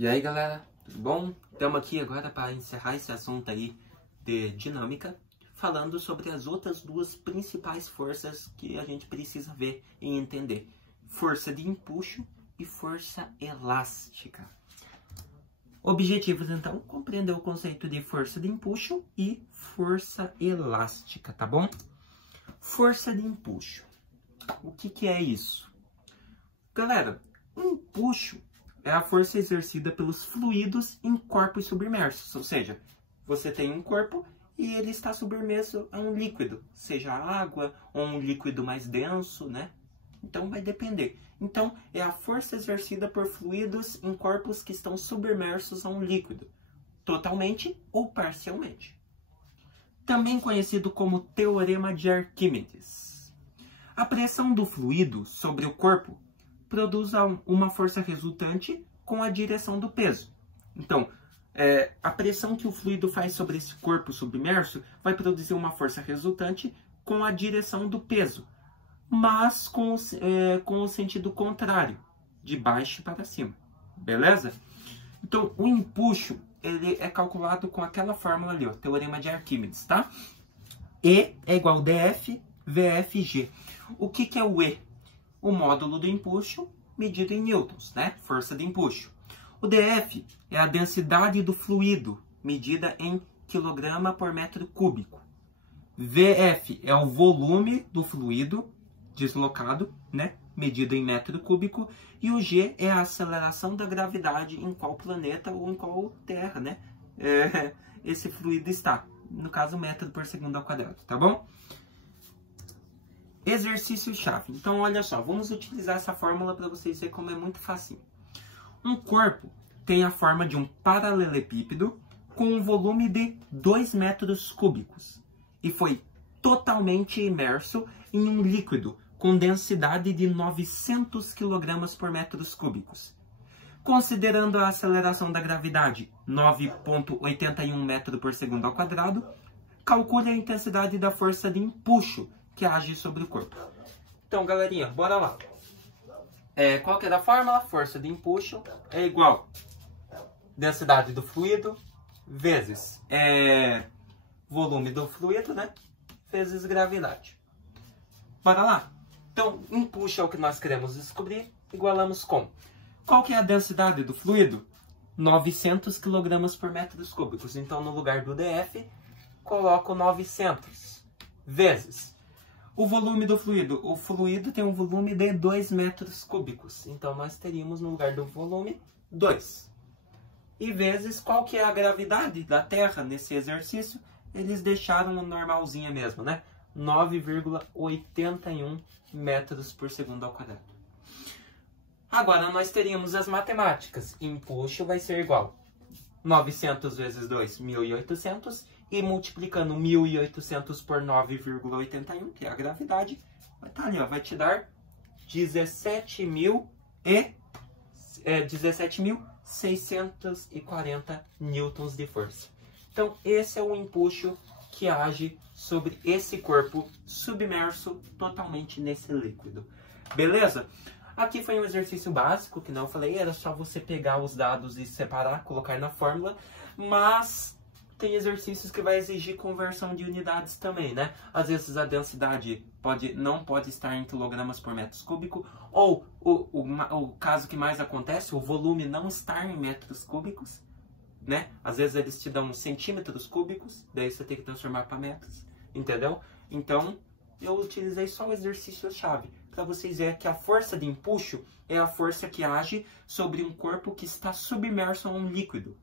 E aí galera, tudo bom? Estamos aqui agora para encerrar esse assunto aí de dinâmica, falando sobre as outras duas principais forças que a gente precisa ver e entender. Força de empuxo e força elástica. Objetivos então, compreender o conceito de força de empuxo e força elástica, tá bom? Força de empuxo. O que é isso? Galera, o empuxo é a força exercida pelos fluidos em corpos submersos. Ou seja, você tem um corpo e ele está submerso a um líquido, seja água ou um líquido mais denso, né? Então vai depender. Então é a força exercida por fluidos em corpos que estão submersos a um líquido, totalmente ou parcialmente. Também conhecido como Teorema de Arquímedes. A pressão do fluido sobre o corpo produz uma força resultante com a direção do peso. Então, a pressão que o fluido faz sobre esse corpo submerso vai produzir uma força resultante com a direção do peso, mas com o sentido contrário, de baixo para cima. Beleza? Então, o empuxo ele é calculado com aquela fórmula ali, ó, Teorema de Arquímedes, tá? E é igual a dF, VFG. O que é o E? O módulo do empuxo medido em newtons, né? Força de empuxo. O dF é a densidade do fluido medida em quilograma por metro cúbico. VF é o volume do fluido deslocado, né? Medido em metro cúbico. E o G é a aceleração da gravidade em qual planeta ou em qual terra, né? Esse fluido está. No caso, metro por segundo ao quadrado, tá bom? Exercício-chave. Então, olha só, vamos utilizar essa fórmula para vocês verem como é muito facinho. Um corpo tem a forma de um paralelepípedo com um volume de 2 metros cúbicos e foi totalmente imerso em um líquido com densidade de 900 kg por metros cúbicos. Considerando a aceleração da gravidade 9,81 metro por segundo ao quadrado, calcule a intensidade da força de empuxo que age sobre o corpo. Então, galerinha, bora lá. Qual que é a fórmula? Força de empuxo é igual densidade do fluido vezes volume do fluido, né? Vezes gravidade. Bora lá. Então, empuxo é o que nós queremos descobrir. Igualamos com. Qual que é a densidade do fluido? 900 kg por metros cúbicos. Então, no lugar do DF, coloco 900 vezes o volume do fluido. O fluido tem um volume de 2 metros cúbicos. Então, nós teríamos no lugar do volume 2. E vezes qual que é a gravidade da Terra nesse exercício? Eles deixaram no normalzinha mesmo, né? 9,81 metros por segundo ao quadrado. Agora, nós teríamos as matemáticas. Empuxo vai ser igual 900 vezes 2, 1.800. E multiplicando 1.800 por 9,81, que é a gravidade, vai estar ali, ó, vai te dar 17.640 newtons de força. Então, esse é o empuxo que age sobre esse corpo submerso totalmente nesse líquido. Beleza? Aqui foi um exercício básico, que não falei, era só você pegar os dados e separar, colocar na fórmula, mas tem exercícios que vai exigir conversão de unidades também, né? Às vezes a densidade não pode estar em quilogramas por metros cúbicos, ou o caso que mais acontece, o volume não estar em metros cúbicos, né? Às vezes eles te dão centímetros cúbicos, daí você tem que transformar para metros, entendeu? Então, eu utilizei só o exercício-chave, para vocês verem que a força de empuxo é a força que age sobre um corpo que está submerso a um líquido,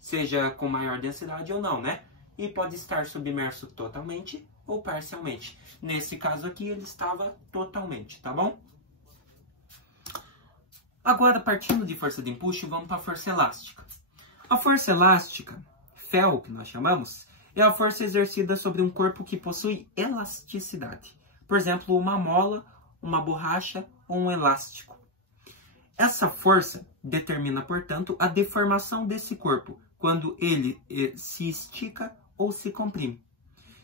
seja com maior densidade ou não, né? E pode estar submerso totalmente ou parcialmente. Nesse caso aqui, ele estava totalmente, tá bom? Agora, partindo de força de empuxo, vamos para a força elástica. A força elástica, FEL, que nós chamamos, é a força exercida sobre um corpo que possui elasticidade. Por exemplo, uma mola, uma borracha ou um elástico. Essa força determina, portanto, a deformação desse corpo, quando ele se estica ou se comprime.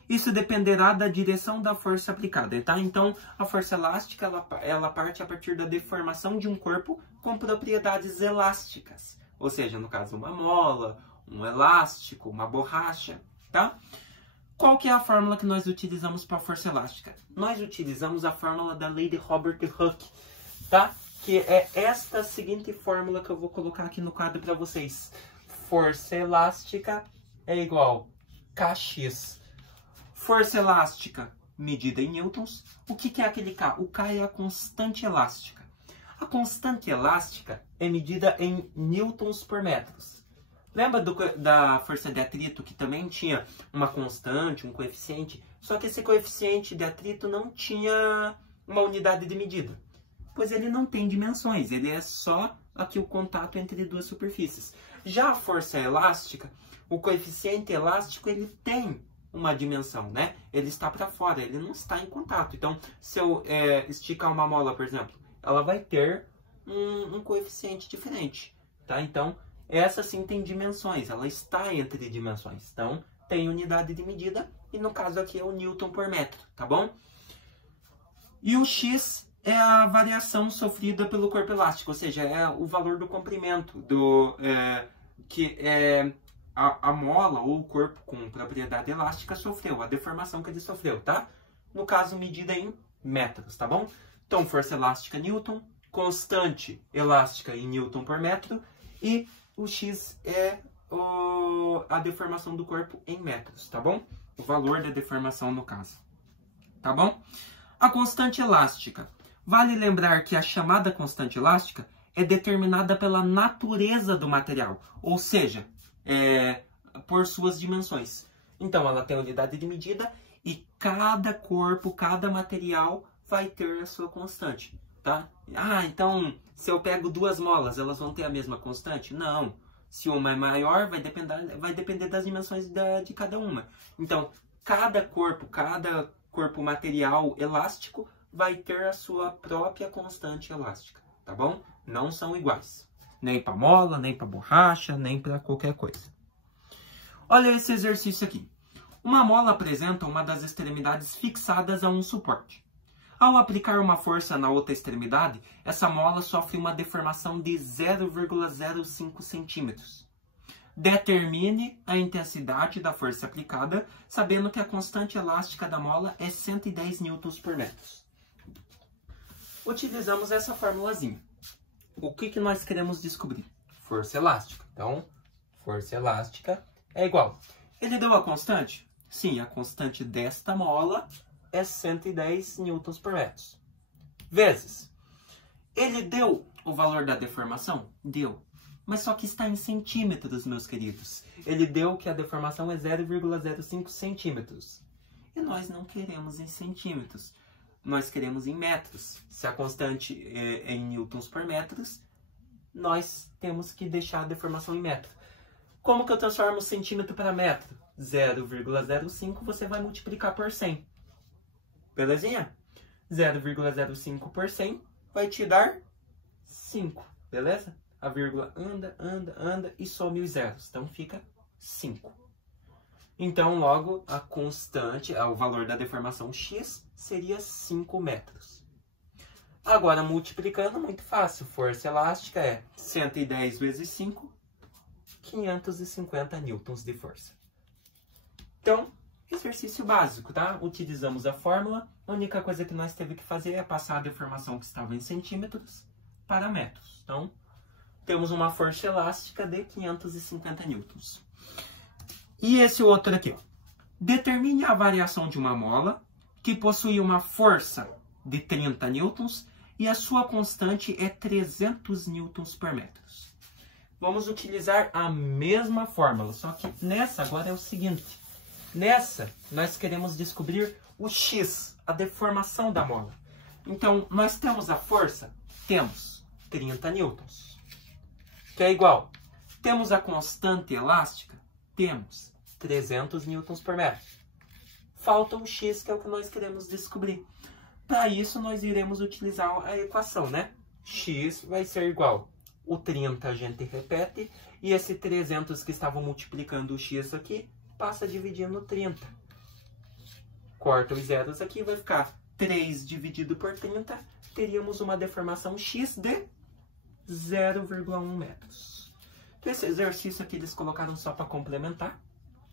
Isso dependerá da direção da força aplicada, tá? Então, a força elástica, ela parte a partir da deformação de um corpo com propriedades elásticas. Ou seja, no caso, uma mola, um elástico, uma borracha, tá? Qual que é a fórmula que nós utilizamos para a força elástica? Nós utilizamos a fórmula da lei de Robert Hooke, tá? Que é esta seguinte fórmula que eu vou colocar aqui no quadro para vocês. Força elástica é igual Kx. Força elástica medida em newtons. O que é aquele K? O K é a constante elástica. A constante elástica é medida em newtons por metros. Lembra da força de atrito que também tinha uma constante, um coeficiente? Só que esse coeficiente de atrito não tinha uma unidade de medida. Pois ele não tem dimensões, ele é só aqui o contato entre duas superfícies. Já a força elástica, o coeficiente elástico, ele tem uma dimensão, né? Ele está para fora, ele não está em contato. Então, se eu esticar uma mola, por exemplo, ela vai ter um coeficiente diferente, tá? Então, essa sim tem dimensões, ela está entre dimensões. Então, tem unidade de medida e no caso aqui é o Newton por metro, tá bom? E o X é a variação sofrida pelo corpo elástico, ou seja, é o valor do comprimento, que a mola ou o corpo com propriedade elástica sofreu, a deformação que ele sofreu, tá? No caso, medida em metros, tá bom? Então, força elástica Newton, constante elástica em Newton por metro e o X é a deformação do corpo em metros, tá bom? O valor da deformação no caso, tá bom? A constante elástica. Vale lembrar que a chamada constante elástica é determinada pela natureza do material, ou seja, por suas dimensões. Então, ela tem unidade de medida e cada corpo, cada material vai ter a sua constante, tá? Ah, então, se eu pego duas molas, elas vão ter a mesma constante? Não. Se uma é maior, vai depender das dimensões de cada uma. Então, cada corpo material elástico vai ter a sua própria constante elástica, tá bom? Não são iguais. Nem para mola, nem para borracha, nem para qualquer coisa. Olha esse exercício aqui. Uma mola apresenta uma das extremidades fixadas a um suporte. Ao aplicar uma força na outra extremidade, essa mola sofre uma deformação de 0,05 centímetros. Determine a intensidade da força aplicada, sabendo que a constante elástica da mola é 110 newtons por metro. Utilizamos essa formulazinha. O que nós queremos descobrir? Força elástica. Então, força elástica é igual. Ele deu a constante? Sim, a constante desta mola é 110 newtons por metro. Vezes. Ele deu o valor da deformação? Deu. Mas só que está em centímetros, meus queridos. Ele deu que a deformação é 0,05 centímetros. E nós não queremos em centímetros. Nós queremos em metros. Se a constante é em newtons por metros, nós temos que deixar a deformação em metro. Como que eu transformo centímetro para metro? 0,05 você vai multiplicar por 100. Belezinha? 0,05 por 100 vai te dar 5. Beleza? A vírgula anda e some os zeros. Então fica 5. Então, logo, a constante, o valor da deformação x, seria 5 metros. Agora, multiplicando, muito fácil. Força elástica é 110 vezes 5, 550 newtons de força. Então, exercício básico, tá? Utilizamos a fórmula. A única coisa que nós teve que fazer é passar a deformação que estava em centímetros para metros. Então, temos uma força elástica de 550 newtons. E esse outro aqui, ó. Determine a variação de uma mola que possui uma força de 30 newtons e a sua constante é 300 newtons por metro. Vamos utilizar a mesma fórmula, só que nessa agora é o seguinte. Nessa, nós queremos descobrir o X, a deformação da mola. Então, nós temos a força? Temos 30 newtons, que é igual. Temos a constante elástica? Temos 300 newtons por metro. Falta o X, que é o que nós queremos descobrir. Para isso, nós iremos utilizar a equação, né? X vai ser igual. O 30 a gente repete, e esse 300 que estava multiplicando o X aqui, passa a dividir no 30. Corta os zeros aqui, vai ficar 3 dividido por 30. Teríamos uma deformação X de 0,1 metros. Esse exercício aqui eles colocaram só para complementar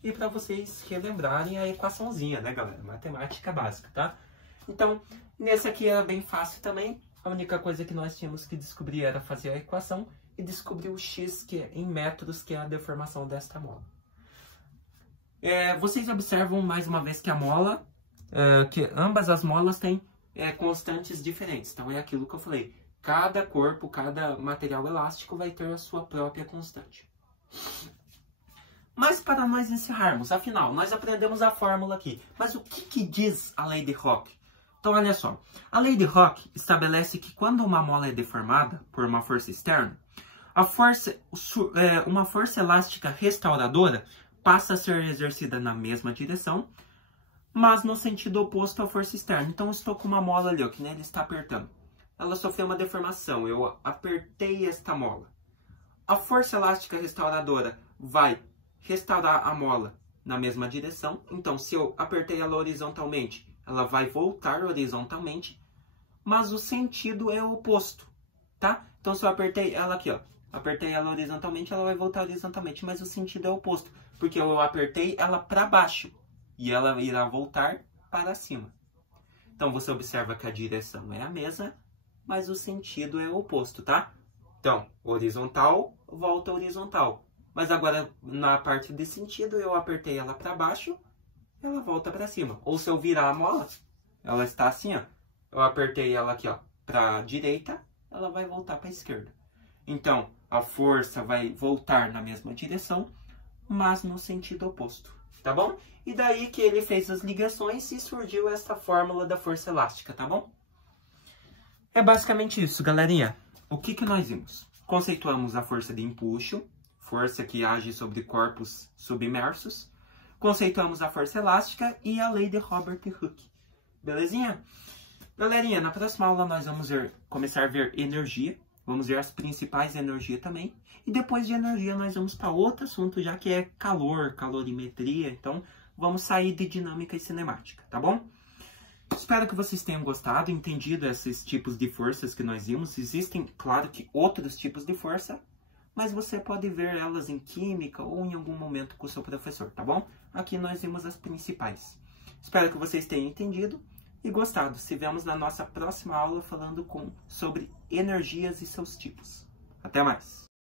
e para vocês relembrarem a equaçãozinha, né, galera? Matemática básica, tá? Então, nesse aqui era bem fácil também. A única coisa que nós tínhamos que descobrir era fazer a equação e descobrir o x, que é em metros, que é a deformação desta mola. Vocês observam mais uma vez que a mola, que ambas as molas têm constantes diferentes. Então, é aquilo que eu falei. Cada corpo, cada material elástico vai ter a sua própria constante. Mas para nós encerrarmos, afinal, nós aprendemos a fórmula aqui. Mas o que diz a lei de Hooke? Então, olha só. A lei de Hooke estabelece que quando uma mola é deformada por uma força externa, uma força elástica restauradora passa a ser exercida na mesma direção, mas no sentido oposto à força externa. Então, eu estou com uma mola ali, ó, que nem ele está apertando. Ela sofreu uma deformação. Eu apertei esta mola. A força elástica restauradora vai restaurar a mola na mesma direção. Então, se eu apertei ela horizontalmente, ela vai voltar horizontalmente, mas o sentido é o oposto, tá? Então, se eu apertei ela aqui, ó, apertei ela horizontalmente, ela vai voltar horizontalmente, mas o sentido é o oposto, porque eu apertei ela para baixo e ela irá voltar para cima. Então, você observa que a direção é a mesma, mas o sentido é o oposto, tá? Então, horizontal, volta horizontal. Mas agora, na parte de sentido, eu apertei ela para baixo, ela volta para cima. Ou se eu virar a mola, ela está assim, ó. Eu apertei ela aqui, ó, para a direita, ela vai voltar para a esquerda. Então, a força vai voltar na mesma direção, mas no sentido oposto, tá bom? E daí que ele fez as ligações e surgiu esta fórmula da força elástica, tá bom? É basicamente isso, galerinha. O que nós vimos? Conceituamos a força de empuxo, força que age sobre corpos submersos. Conceituamos a força elástica e a lei de Robert Hooke. Belezinha? Galerinha, na próxima aula nós vamos começar a ver energia. Vamos ver as principais energias também. E depois de energia nós vamos para outro assunto, já que é calor, calorimetria. Então, vamos sair de dinâmica e cinemática, tá bom? Espero que vocês tenham gostado, entendido esses tipos de forças que nós vimos. Existem, claro, que outros tipos de força, mas você pode ver elas em química ou em algum momento com o seu professor, tá bom? Aqui nós vimos as principais. Espero que vocês tenham entendido e gostado. Se vemos na nossa próxima aula falando sobre energias e seus tipos. Até mais!